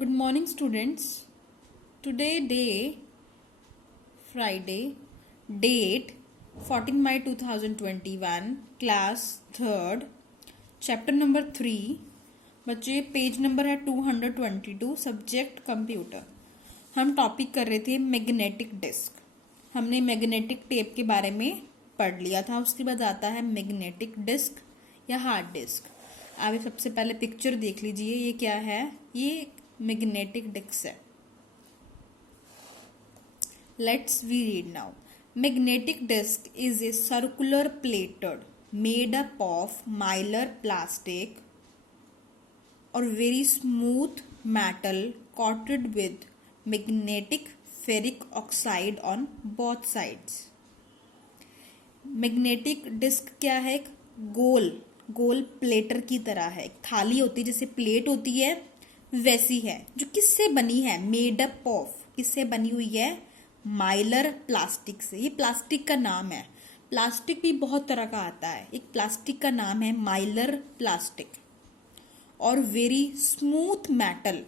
Good morning, students. Today, Friday, date 14 May 2021, class 3rd, chapter number 3. बच्चे page number है 222, subject computer. हम topic कर रहे थे मैग्नेटिक डिस्क. हमने मैग्नेटिक टेप के बारे में पढ़ लिया था. उसके बाद आता है मैग्नेटिक डिस्क या हार्ड डिस्क. आप सबसे पहले पिक्चर देख लीजिए. ये क्या है? ये मैग्नेटिक डिस्क है. Let's we read now. Magnetic disc is a circular plated made up of mylar plastic or very smooth metal coated with magnetic ferric oxide on both sides. Magnetic disk क्या है? एक गोल platter की तरह है. एक थाली होती है, जैसे प्लेट होती है वैसी है. जो किससे बनी है? Made up of. किससे बनी हुई है? माइलर प्लास्टिक से. ये प्लास्टिक का नाम है. प्लास्टिक भी बहुत तरह का आता है. एक प्लास्टिक का नाम है माइलर प्लास्टिक. और वेरी स्मूथ मेटल,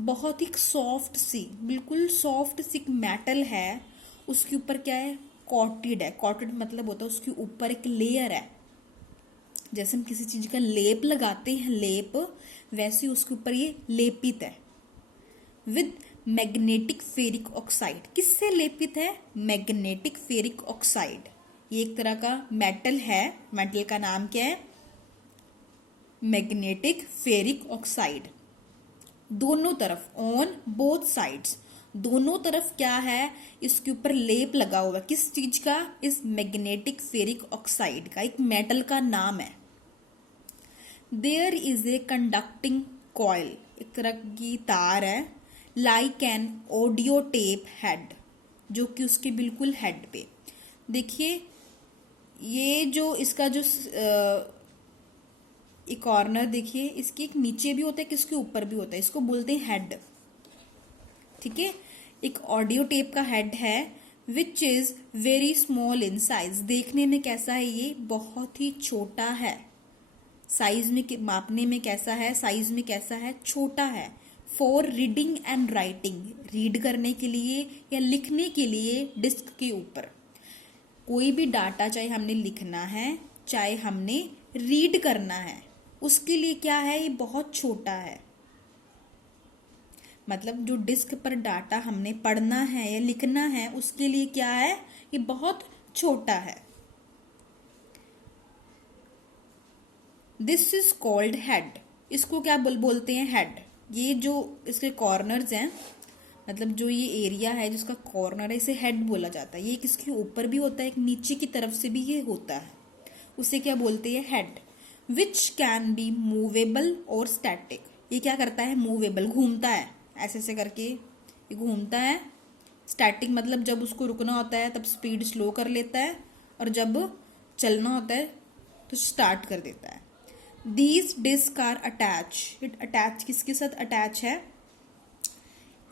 बहुत ही सॉफ्ट सी, बिल्कुल सॉफ्ट सी मेटल है. उसके ऊपर क्या है? कॉटेड है. कॉटेड मतलब होता है उसके ऊपर एक लेयर है. जैसे हम किसी चीज का लेप लगाते हैं, लेप, वैसे उसके ऊपर ये लेपित है. With magnetic ferric oxide. किससे लेपित है? Magnetic ferric oxide. ये एक तरह का मेटल है. मेटल का नाम क्या है? Magnetic ferric oxide. दोनों तरफ, ऑन बोथ साइड्स, दोनों तरफ क्या है? इसके ऊपर लेप लगा हुआ है. किस चीज का? इस मैग्नेटिक फेरिक ऑक्साइड का. एक मेटल का नाम है. There is a conducting coil. एक तरह की तार है. Like an audio tape head, जो कि उसके बिल्कुल हेड पे. देखिए, ये जो इसका जो एक कॉर्नर देखिए, इसके एक नीचे भी होता है, किसके ऊपर भी होता है. इसको बोलते हैं हेड. ठीक है. एक ऑडियो टेप का हेड है. Which is very small in size. देखने में कैसा है? ये बहुत ही छोटा है. साइज में, मापने में कैसा है? साइज में कैसा है? छोटा है. For reading and writing. Read करने के लिए या लिखने के लिए डिस्क के ऊपर. कोई भी डाटा, चाहे हमने लिखना है, चाहे हमने रीड करना है, उसके लिए क्या है? ये बहुत छोटा है. मतलब जो डिस्क पर डाटा हमने पढ़ना है या लिखना है, उसके लिए क्या है? ये बहुत छोटा है. This is called head. इसको क्या बोलते हैं? हेड. ये जो इसके कॉर्नर्स हैं, मतलब जो ये एरिया है जिसका कॉर्नर है, इसे हेड बोला जाता है. ये किसके ऊपर भी होता है, एक नीचे की तरफ से भी ये होता है. उसे क्या बोलते हैं? Head. Which can be movable और स्टैटिक. ये क्या करता है? मूवेबल, घूमता है. ऐसे ऐसे करके ये घूमता है. स्टैटिक मतलब जब उसको रुकना होता है तब स्पीड स्लो कर लेता है, और जब चलना होता है तो स्टार्ट कर देता है. These discs are attached. It attach किसके साथ अटैच है?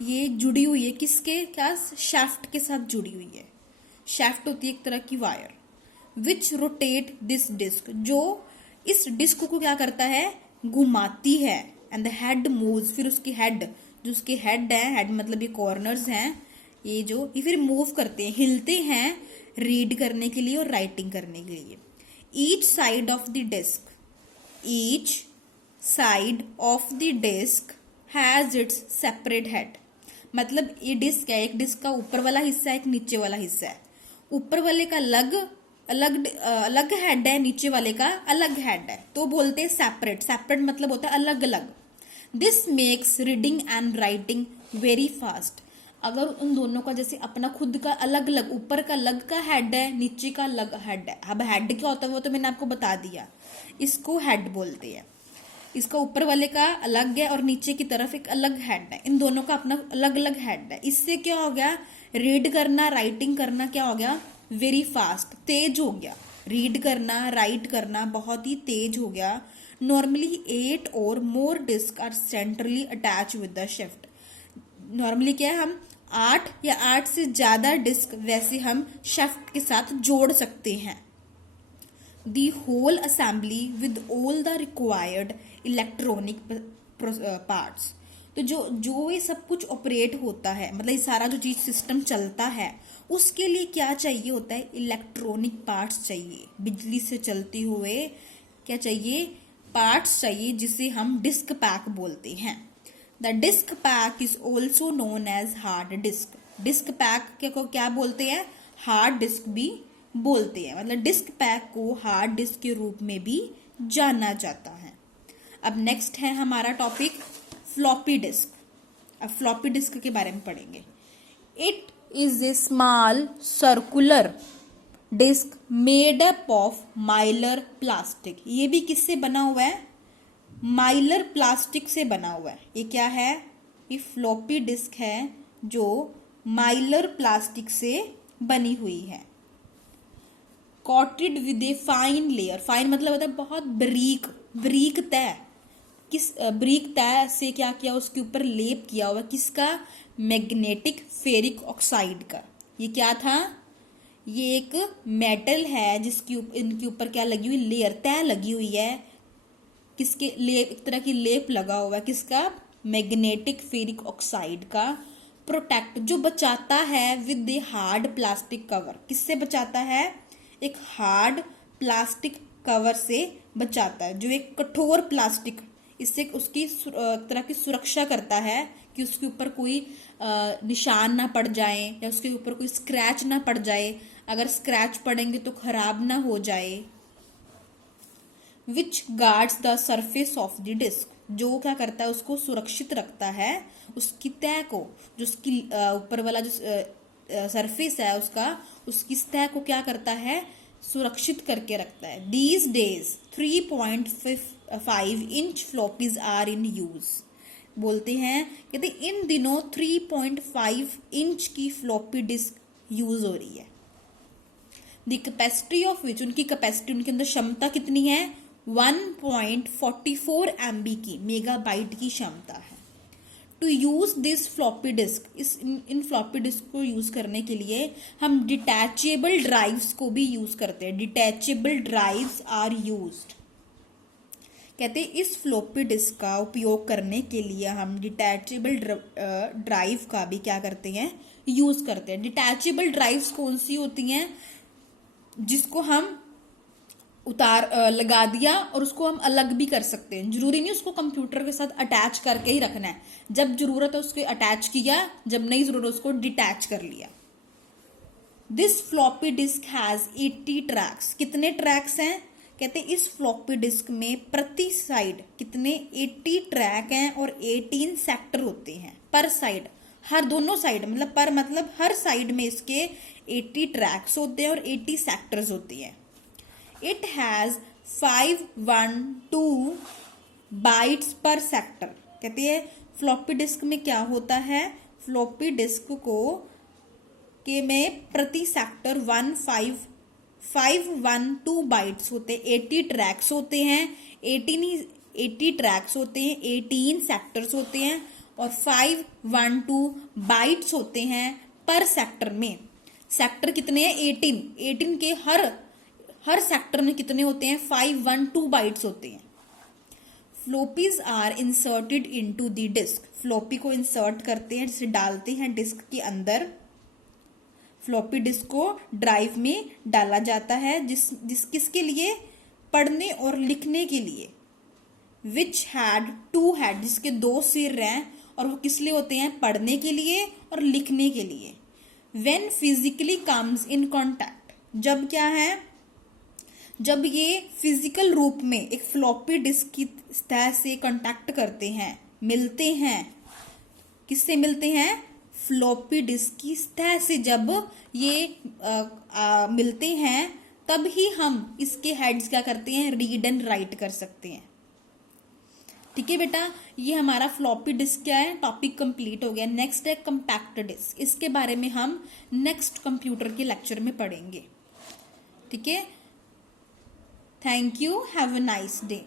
ये जुड़ी हुई है किसके? क्या? शाफ्ट के साथ जुड़ी हुई है. शाफ्ट होती है एक तरह की wire. Which rotate this disk. जो इस डिस्क को क्या करता है? घुमाती है. And the head moves. फिर उसकी हेड, जो उसके हेड है, हेड मतलब ये कॉर्नर्स हैं, ये फिर मूव करते हैं, हिलते हैं, रीड करने के लिए और राइटिंग करने के लिए. Each side of the disk, each side of the disc has its separate head. मतलब ये डिस्क है, एक डिस्क का ऊपर वाला हिस्सा है, एक नीचे वाला हिस्सा है. ऊपर वाले का अलग हेड है, नीचे वाले का अलग हेड है, तो बोलते हैं सेपरेट. सेपरेट मतलब होता है अलग अलग. This makes reading and writing very fast. अगर उन दोनों का जैसे अपना खुद का अलग अलग, ऊपर का अलग का हेड है, नीचे का अलग हेड है. अब हेड क्या होता है वो तो मैंने आपको बता दिया. इसको हेड बोलते हैं. इसका ऊपर वाले का अलग है और नीचे की तरफ एक अलग हेड है. इन दोनों का अपना अलग अलग हेड है. इससे क्या हो गया? रीड करना, राइटिंग करना क्या हो गया? वेरी फास्ट, तेज हो गया. रीड करना, राइट करना बहुत ही तेज हो गया. Normally 8 or more disk are centrally attached with the shaft. Normally क्या है? हम 8 या 8 से ज्यादा डिस्क वैसे हम शाफ्ट के साथ जोड़ सकते हैं. The whole assembly with all the required electronic parts. तो जो ये सब कुछ ऑपरेट होता है, मतलब ये सारा जो चीज सिस्टम चलता है, उसके लिए क्या चाहिए होता है? इलेक्ट्रॉनिक पार्ट्स चाहिए। बिजली से चलते हुए क्या चाहिए? पार्ट्स चाहिए, जिसे हम डिस्क पैक बोलते हैं। The disk pack is also known as hard disk. Disk pack को क्या बोलते हैं? हार्ड डिस्क भी बोलते हैं। मतलब डिस्क पैक को हार्ड डिस्क के रूप में भी जाना जाता है। अब नेक्स्ट है हमारा टॉपिक फ्लॉपी डिस्क। अब फ्लॉपी डिस्क के बारे में पढ़ेंगे। It is a small circular disk made up of Mylar plastic. ये भी किससे बना हुआ है? माइलर प्लास्टिक से बना हुआ है। ये क्या है? ये फ्लॉपी डिस्क है जो माइलर प्लास्टिक से बनी हुई है। Coated with a fine layer. Fine मतलब होता है बहुत बारीक तय। किस बारीक तय से क्या किया? उसके ऊपर लेप किया हुआ। किसका? मैग्नेटिक फेरिक ऑक्साइड का। ये क्या था? ये एक मेटल है जिसके इनके ऊपर क्या लगी हुई? लेयर, तय लगी हुई है। किसके लेप? एक तरह की लेप लगा हुआ है। किसका? मैग्नेटिक फेरिक ऑक्साइड का। प्रोटेक्ट, जो बचाता है with a hard plastic cover. किससे बचाता है? एक हार्ड प्लास्टिक कवर से बचाता है, जो एक कठोर प्लास्टिक, इससे उसकी तरह की सुरक्षा करता है कि उसके ऊपर कोई निशान ना पड़ जाए या उसके ऊपर कोई स्क्रैच ना पड़ जाए। अगर स्क्रैच पड़ेंगे तो खराब ना हो जाए। Which guards the surface of the disk. जो क्या करता है? उसको सुरक्षित रखता है, उसकी तय को, जो उसकी ऊपर वाला जो सरफेस है उसकी सतह को क्या करता है? सुरक्षित करके रखता है। These days 3.5 inch floppies are in use. बोलते हैं, कहते इन दिनों 3.5 इंच की फ्लॉपी डिस्क यूज हो रही है। द कैपेसिटी ऑफ विच, उनकी कैपेसिटी, उनके अंदर क्षमता कितनी है? 1.44 MB की, मेगाबाइट की क्षमता है। To use this floppy disk, इन फ्लॉपी डिस्क को यूज करने के लिए हम डिटैचेबल ड्राइव्स को भी यूज करते हैं। Detachable drives are used. कहते हैं इस फ्लॉपी डिस्क का उपयोग करने के लिए हम डिटैचेबल ड्राइव का भी क्या करते हैं? यूज करते हैं। डिटैचेबल ड्राइव्स कौन सी होती हैं? जिसको हम लगा दिया और उसको हम अलग भी कर सकते हैं। जरूरी नहीं उसको कंप्यूटर के साथ अटैच करके ही रखना है। जब जरूरत है उसको अटैच किया, जब नहीं जरूरत उसको डिटैच कर लिया। This floppy disc has 80 tracks. कितने ट्रैक्स हैं? कहते हैं इस फ्लॉपी डिस्क में प्रति साइड कितने? 80 ट्रैक हैं और 18 सेक्टर होते हैं पर साइड। हर दोनों साइड मतलब हर साइड में इसके 80 ट्रैक्स होते हैं और 80 सेक्टर्स होती हैं। It has 512 बाइट्स पर सेक्टर। कहते हैं फ्लॉपी डिस्क में क्या होता है? फ्लॉपी डिस्क को के में प्रति सेक्टर 512 बाइट्स होते हैं। 80 ट्रैक्स होते हैं, 80 ट्रैक्स होते हैं, 18 सेक्टर्स होते हैं और 512 बाइट्स होते हैं पर सेक्टर में। सेक्टर कितने हैं? 18 के हर सेक्टर में कितने होते हैं? 512 बाइट्स होते हैं। Floppies are inserted into the disk. Floppy को इंसर्ट करते हैं, जिसे डालते हैं डिस्क के अंदर। फ्लॉपी डिस्क को ड्राइव में डाला जाता है, जिस किसके लिए? पढ़ने और लिखने के लिए। विच हैड 2 हेड, जिसके 2 सिर हैं और वो किस लिए होते हैं? पढ़ने के लिए और लिखने के लिए। When physically comes in contact, जब क्या है? जब ये फिजिकल रूप में एक फ्लॉपी डिस्क की सतह से कांटेक्ट करते हैं, मिलते हैं। किससे मिलते हैं? फ्लॉपी डिस्क की सतह से जब ये मिलते हैं, तब ही हम इसके हेड्स क्या करते हैं? रीड एंड राइट कर सकते हैं। ठीक है बेटा, ये हमारा फ्लॉपी डिस्क क्या है? टॉपिक कंप्लीट हो गया। नेक्स्ट है कंपैक्ट डिस्क। इसके बारे में हम नेक्स्ट कंप्यूटर के लेक्चर में पढ़ेंगे। ठीक है, thank you, have a nice day.